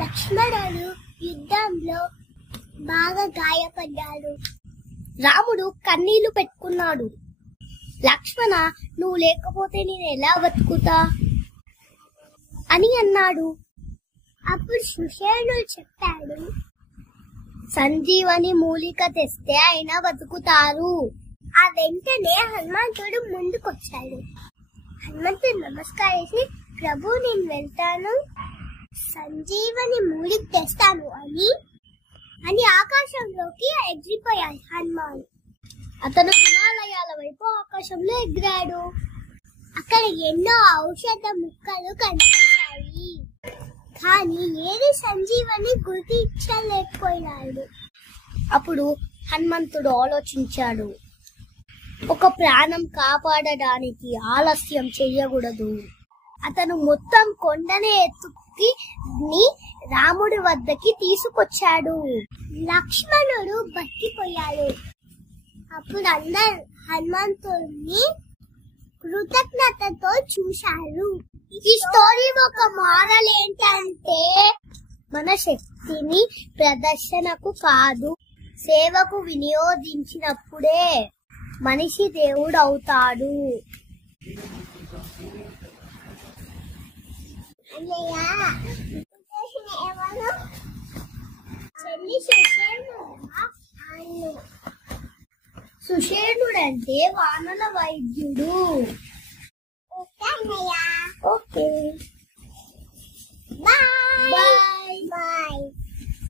లక్ష్మణుడు యుద్ధంలో బాగా గాయపడ్డాడు. రాముడు కన్నీళ్లు పెట్టుకున్నాడు. లక్ష్మణ, నువ్వు లేకపోతే నేను ఎలా బతుకుతా అని అన్నాడు. అప్పుడు సుషేణుడు చెప్పాడు, సంజీవని మూలిక తెస్తే ఆయన బతుకుతారు. ఆ వెంటనే హనుమంతుడు ముందుకొచ్చాడు. హనుమంతుడు నమస్కరించి, ప్రభు నేను వెళ్తాను, సంజీవని మూలిక తెస్తాను అని ఆకాశంలోకి ఎగిరిపోయాడు హనుమాన్. అతను హిమాలయాల వైపు ఆకాశంలో ఎగిరాడు. అక్కడ ఎన్నో ఔషధ ముక్కలు కనిపించాయి, కానీ ఏది సంజీవని గుర్తించలేకపోయినాడు. అప్పుడు హనుమంతుడు ఆలోచించాడు, ఒక ప్రాణం కాపాడడానికి ఆలస్యం చెయ్యకూడదు. అతను మొత్తం కొండనే ఎత్తుకి రాముడి వద్దకి తీసుకొచ్చాడు. లక్ష్మణుడు బతికిపోయాడు. అప్పుడు అందరు హనుమంతుడిని కృతజ్ఞతతో చూశారు. ఈ స్టోరీ ఒక మోరల్ ఏంటంటే, మన శక్తిని ప్రదర్శనకు కాదు, సేవకు వినియోగించినప్పుడే మనిషి దేవుడు అవుతాడు. సుషేణుడంటే వానల వైద్యుడు. Okay, bye bye bye.